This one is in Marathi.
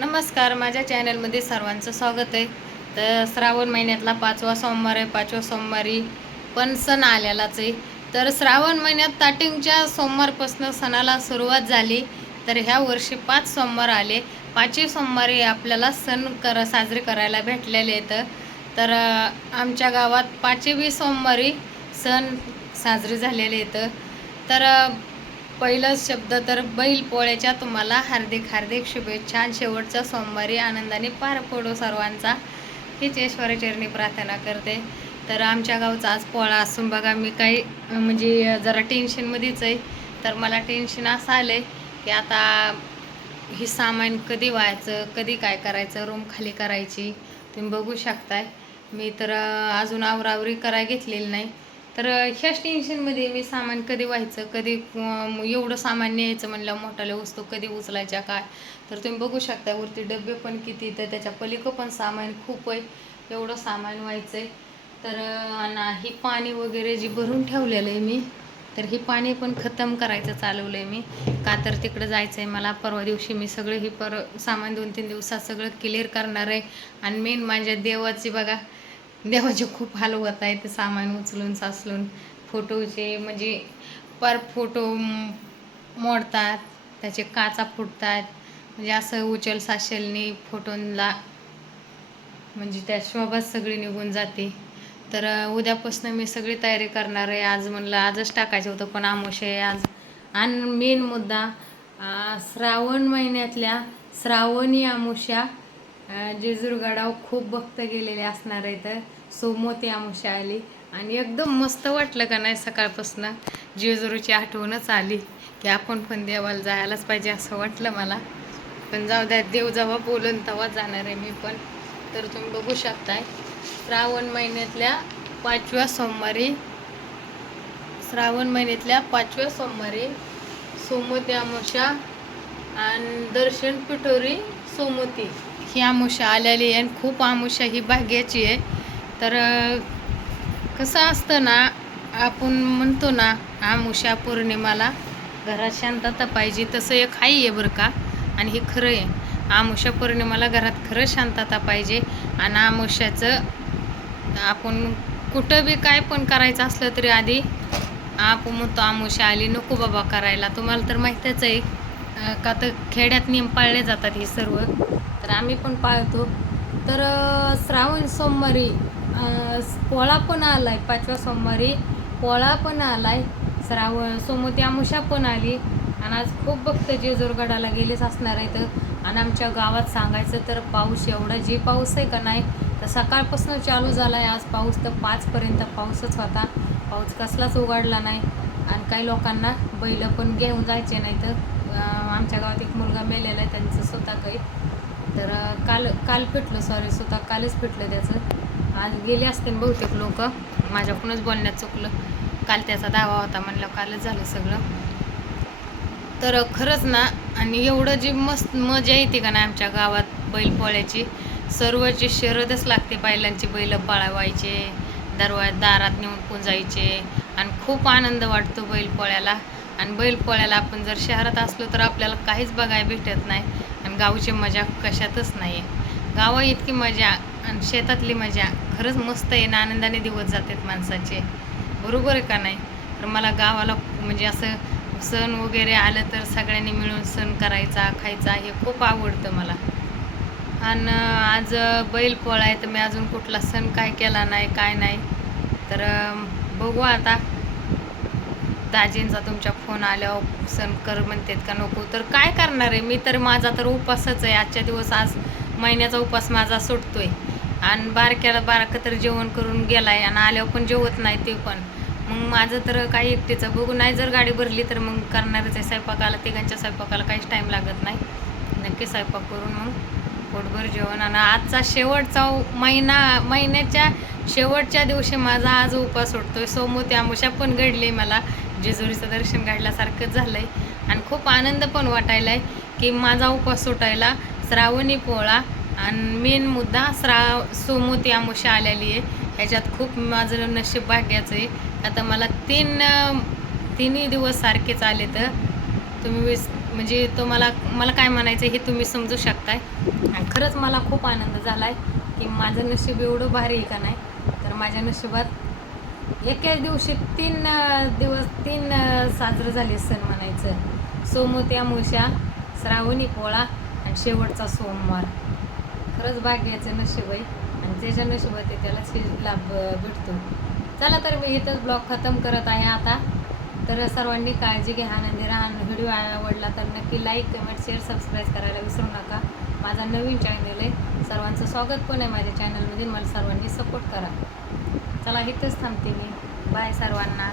नमस्कार माझ्या चॅनलमध्ये सर्वांचं स्वागत आहे. तर श्रावण महिन्यातला पाचवा सोमवार आहे. पाचव्या सोमवारी पण सण आलेलाच आहे. तर श्रावण महिन्यात ताटिंगच्या सोमवारपासून सणाला सुरुवात झाली. तर ह्या वर्षी पाच सोमवार आले. पाचही सोमवारी आपल्याला सण कर साजरे करायला भेटलेले आहेत. तर आमच्या गावात पाचवी सोमवारी सण साजरे झालेले आहेत. तर पहिला शब्द तर बैल पोळ्याच्या तुम्हाला हार्दिक हार्दिक शुभेच्छा. शेवटचा सोमवारी आनंदाने पार पडो सर्वांचा. हीच ईश्वरचरणी प्रार्थना करते. तर आमच्या गावचा आज पोळा असून बघा मी काही म्हणजे जरा टेन्शनमध्येच आहे. तर मला टेन्शन असं आलं आहे की आता हे सामान कधी व्हायचं कधी काय करायचं रूम खाली करायची तुम्ही बघू शकताय. मी तर अजून आवरावरी कराय घेतलेली नाही. तर ह्या ह्याच टेन्शनमध्ये मी सामान कधी व्हायचं कधी एवढं सामान न्यायचं म्हणलं मोठाल्या वस्तू कधी उचलायच्या काय? तर तुम्ही बघू शकता वरती डबे पण किती तर त्याच्या पलीकडं पण सामान खूप आहे एवढं सामान व्हायचं आहे तर ना हे ही पाणी वगैरे जी भरून ठेवलेलं आहे मी तर हे पाणी पण खतम करायचं चालवलं आहे मी. का तर तिकडं जायचं आहे मला परवा दिवशी मी सगळं हे पर सामान दोन तीन दिवसात सगळं क्लिअर करणार आहे. आणि मेन माझ्या देवाची बघा देवाचे खूप हाल होत आहे ते सामान उचलून साचलून फोटोचे म्हणजे पर फोटो मोडतात त्याचे काचा फुटतात म्हणजे असं उचल साचलने फोटोंना म्हणजे त्या शोभाच सगळी निघून जाते. तर उद्यापासून मी सगळी तयारी करणार आहे. आज म्हणलं आजच टाकायचं होतं पण आमोश आहे आज. आणि मेन मुद्दा श्रावण महिन्यातल्या श्रावणी आमुष्या जेजुरगडावर खूप भक्त गेलेले असणार आहे तर सोमवती आमुष्या आली. आणि एकदम मस्त वाटलं का नाही सकाळपासून? जेजुरूची आठवणच आली की आपण पण देवाला जायलाच पाहिजे असं वाटलं मला. पण जाऊ द्या देव जेव्हा बोलून तेव्हा जाणार आहे मी पण. तर तुम्ही बघू शकताय श्रावण महिन्यातल्या पाचव्या सोमवारी श्रावण महिन्यातल्या पाचव्या सोमवारी सोमोती अमावस्या आणि दर्शन पिठोरी सोमोती ही आमुषा आलेली आहे आणि खूप आमुषा ही भाग्याची आहे. तर कसं असतं ना आपण म्हणतो ना आमुषा पौर्णिमाला घरात शांतता पाहिजे तसं एक हाई आहे बरं का. आणि हे खरं आहे. आमुषा पौर्णिमाला घरात खरं शांतता पाहिजे आणि आमुष्याचं आपण कुठं बी काय पण करायचं असलं तरी आधी आपण म्हणतो आमुषा आली नको बाबा करायला. तुम्हाला तर माहीतच आहे का तर खेड्यात नियम पाळले जातात हे सर्व. तर आम्ही पण पाळतो तर श्रावण सोमवारी पोळा पण आहे पाचव्या सोमवारी पोळा पण आला आहे श्रावण सोमवती अमावस्या पण आली. आणि आज खूप भक्त जेजूरगडाला गेलेच असणार आहेत. आणि आमच्या गावात सांगायचं तर पाऊस एवढा जे पाऊस आहे का नाही तर सकाळपासून चालू झाला आहे आज पाऊस तर पाचपर्यंत पाऊसच होता. पाऊस कसलाच उघडला नाही. आणि काही लोकांना बैलं पण घेऊन जायचे नाही तर आमच्या गावात एक मुलगा मेलेला आहे त्यांचं स्वतः काही तर काल काल फिटलं सॉरी स्वतः कालच फिटलं त्याचं. आज गेले असते बहुतेक लोक. माझ्याकडूनच बोलण्यात चुकलं. काल त्याचा दावा होता म्हणलं कालच झालं सगळं. तर खरंच ना आणि एवढं जी मस्त मजा येते का ना आमच्या गावात बैल पोळ्याची सर्वची शरदच लागते बैलांची बैल पाळवायचे दरवा दारात नेऊन पुंजायचे आणि खूप आनंद वाटतो बैल पोळ्याला. आणि बैलपोळ्याला आपण जर शहरात असलो तर आपल्याला काहीच बघायला भेटत नाही आणि गावची मजा कशातच नाही आहे गावा इतकी मजा आणि शेतातली मजा खरंच मस्त आहे ना आनंदाने दिवस जातात माणसाचे. बरोबर आहे का नाही? तर मला गावाला म्हणजे असं सण वगैरे आलं तर सगळ्यांनी मिळून सण करायचा खायचा हे खूप आवडतं मला. आणि आज बैलपोळा आहे तर मी अजून कुठला सण काय केला नाही काय नाही. तर बघू आता. दाजींचा तुमच्या फोन आल्यावर सण कर म्हणतात का नको? तर काय करणार आहे? मी तर माझा तर उपासच आहे. आजच्या दिवस आज महिन्याचा उपास माझा सुटतोय. आणि बारक्याला बारकं तर जेवण करून गेलाय आणि आल्यावर पण जेवत नाही ते पण. मग माझं तर काही एकटीचं बघू. नाही जर गाडी भरली तर मग करणारच आहे. स्वयंपाकाला तिघांच्या स्वयंपाकाला काहीच टाईम लागत नाही. नक्की स्वयंपाक करून मग पोटभर जेवण. आणि आजचा शेवटचा महिना महिन्याच्या शेवटच्या दिवशी माझा आज उपास सुटतोय सोमवती आमुषा पण घडली मला. जेजुरीचं दर्शन घडल्यासारखंच झालंय. आणि खूप आनंद पण वाटायला आहे की माझा उपास सुटायला श्रावणी पोळा आणि मेन मुद्दा श्रा सोमवती आमुषा आलेली आहे. ह्याच्यात खूप माझं नशीब भाग्याचं आहे. आता मला तीन तिन्ही दिवस सारखेच आले तर तुम्ही विस म्हणजे तो मला मला काय म्हणायचं हे तुम्ही समजू शकताय. आणि खरंच मला खूप आनंद झाला आहे की माझं नशीब एवढं भारी आहे का नाही. माझ्या नशिबात एकाच दिवशी तीन दिवस तीन साजरं झाले सण म्हणायचं. सोमवती मुशा श्रावणी पोळा आणि शेवटचा सोमवार. खरंच भाग्याचं नशीब आहे आणि त्याच्या नशिबात आहे त्यालाच हे लाभ भेटतो. चला तर मी इथंच ब्लॉग खतम करत आहे आता. तर सर्वांनी काळजी घ्या आनंदी राहा. व्हिडिओ आवडला तर नक्की लाईक कमेंट शेअर सबस्क्राईब करायला विसरू नका. माझा नवीन चॅनल आहे. सर्वांचं स्वागत पण आहे माझ्या चॅनलमध्ये मला सर्वांनी सपोर्ट करा. चला इथंच थांबते मी. बाय सर्वांना.